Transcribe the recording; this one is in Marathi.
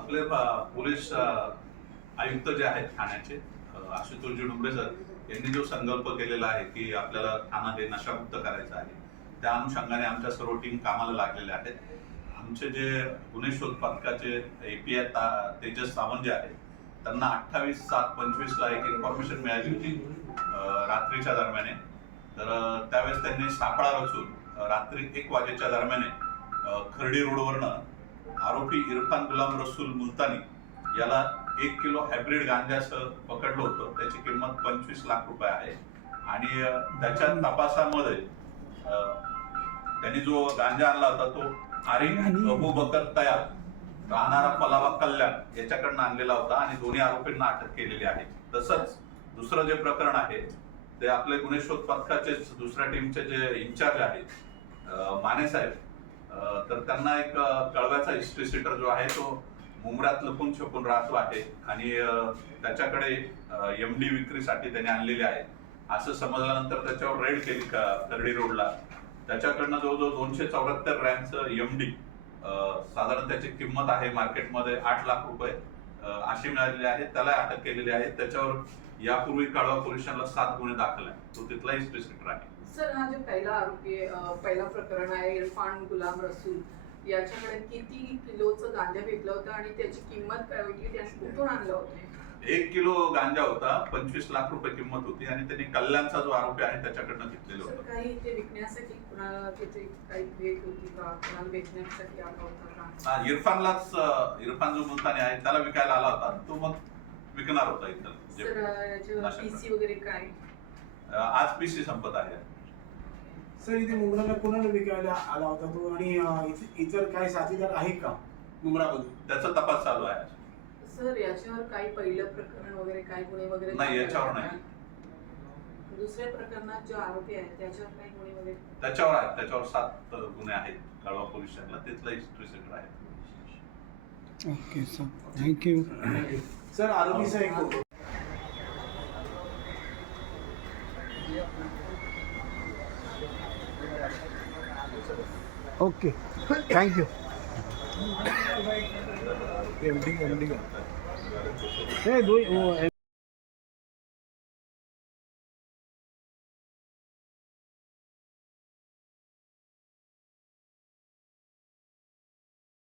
आपले पोलीस आयुक्त जे आहेत ठाण्याचे आशुतोषजी डुंबरे सर यांनी जो संकल्प केलेला आहे की आपल्याला ठाणा हे नशामुक्त करायचं आहे, त्या अनुषंगाने आमच्या सर्व टीम कामाला लागलेल्या आहेत. आमचे जे गुन्हे शोध पथकाचे API तेजस सावंत जे आहेत त्यांना 28/7/25 एक इन्फॉर्मेशन मिळाली होती रात्रीच्या दरम्याने. तर त्यावेळेस त्यांनी सापळा रचून रात्री 1 वाजेच्या दरम्याने खर्डी रोडवरनं आरोपी इरफान गुलाम रसूल मुलतानी याला 1 किलो हायब्रिड गांजासह पकडलं होतं. त्याची किंमत 25 लाख रुपये आहे. आणि त्याच्या तपासामध्ये त्यांनी जो गांजा आणला होता तो आरिफ अबू बकर तयार राहणारा पलावा कल्याण याच्याकडनं आणलेला होता आणि दोन्ही आरोपींना अटक केलेली आहे. तसंच दुसरं जे प्रकरण आहे ते आपले गुन्हे शोध पथकाचे दुसऱ्या टीमचे जे इन्चार्ज आहेत माने साहेब, तर त्यांना एक कळव्याचा हिस्ट्री सीटर जो आहे तो मुंबऱ्यात लपून छपून राहतो आहे आणि त्याच्याकडे MD विक्रीसाठी त्याने आणलेले आहे असं समजल्यानंतर त्याच्यावर रेड केली खर्डी रोडला. त्याच्याकडनं जवळजवळ 274 ग्रॅमचं MD साधारण त्याची किंमत आहे मार्केटमध्ये 8 लाख रुपये अशी मिळालेली आहे. त्याला अटक केलेली आहे. त्याच्यावर यापूर्वी कळवा पोलीस स्टेशनला 7 गुन्हे दाखल आहेत. तो तिथला हिस्ट्री सीटर आहे. सर, हा जो पहिला आरोपी पहिला प्रकरण आहे इरफान गुलाम रसूल, याच्याकडे किती किलोचं गांजा भेटलं होतं आणि त्याची किंमत काय होती, त्याने कुठून आणलं होतं? 1 किलो गांजा होता, 25 लाख रुपये किंमत होती आणि त्यांनी कल्याणचा जो आरोपी आहे त्याच्याकडनं घेतलेलं होतं. काही ते विकण्यासाठी कुणाला त्याची काही भेट होती का, कुणाला विकण्यासाठी आला होता का? इरफान जो मुलतानी आहे त्याला विकायला आला होता, तो मग विकणार होता इथं. सर, याच्यावर PC वगैरे काय? आज PC संपत आहे. सर, इथे मुंब्राला कोणाला विकायला आला होता तो आणि इतर काय साथीदार आहे का मुंब्रामध्ये? त्याचा तपास चालू आहे. सर, याच्यावर काही पहिलं प्रकरण वगैरे काय गुन्हे वगैरे नाही, याच्यावर नाही. दुसऱ्या प्रकरणात जो आरोपी आहे त्याच्यावर काही गुन्हे वगैरे? त्याच्यावर आहेत. त्याच्यावर 7 गुन्हे आहेत कळवा पोलीस स्टेशनला. तिथला हिस्ट्री सेंटर आहे. Okay sir, thank you. सर, आरोपीचा एक ओके, थँक्यू. MD हे